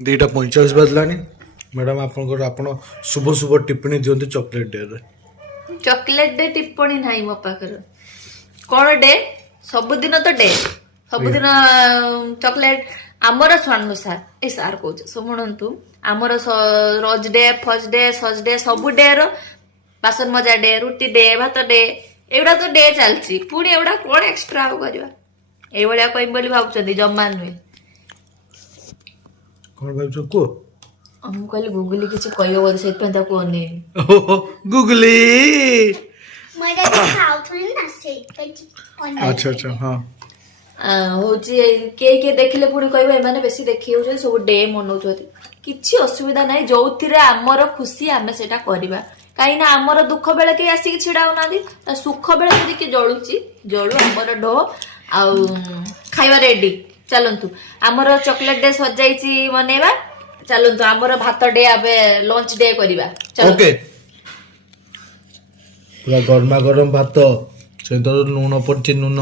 2:45 बाजलानी madam आप शुभ शुभ टिप्पणी दियंतु chocolate day रे। चॉकलेट डे टिप्पणी नाही मो पाखर कोन डे सबुदिन तो डे सबुदिन चॉकलेट आमर स्वानुसार ए सार कहूछ शुणु आमर रोज डे फर्स्ट डे सज डे सबु डे रो बासन मजा डे रुटी डे भात डे एवडा तो डे चलची पुणी एवडा कोन एक्स्ट्रा करबा ए भलिया कहि बोली भाबुचंदी जम्मा नुए कौन भाई को हम कहले गुगली किछ कहियो बोले सेत पे ताको ने गुगली मजा खाउथुन ना से अच्छा अच्छा हाँ होची के देखिले पुणी कहबा ए माने बेसी देखि हो सब डे मनौछथि किछि असुविधा नाही जोथिरे हमर खुशी हमें सेटा करबा काई ना हमर दुख बेले के आसी के छिडाउ नादी त सुख बेले जदि के जळुची जळु हमर डो आ खाइबा रेडी चलंतु हमर चॉकलेट डे सजाइची मनेबा चलंतु हमर भात डे आबे लंच डे करबा ओके पूरा गरमा गरम भात से तो नून पड़छि नून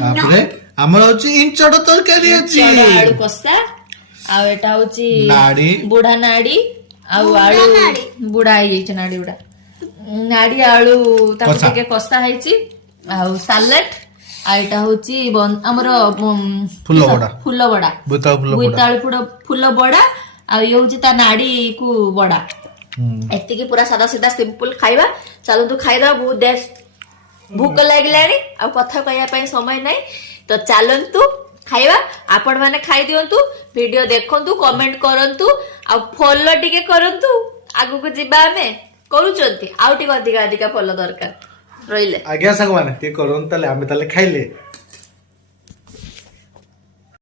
तापरे हमर होछि इंचड़ तरकारी अछि आलू कसा आ एटा होची नाड़ी बुढ़ा नाड़ी आ आलू बुढ़ा आई छै नाड़ी बुढ़ा नाड़ी आलू ताको के कसा हैची आ सैलेड आ एटा होची हमर फुल बड़ा बोइताळु फुल बड़ा आ ये होची ता नाड़ी को बड़ा एति की पूरा सादा सीधा सिंपल खाइबा चलंतु खाइदा बहुत देश भूख लागलानी आ कथा कहया पई समय नै तो चलंतु खाइबा आपण माने खाइ दियंतु वीडियो देखंतु कमेंट करंतु आ फॉलो टिके करंतु आगु को जिबा हमें करूचंती आउ टिके अधिका अधिका फॉलो दरकार रहिले आज्ञा संग माने ते करन ताले आमे ताले खाइले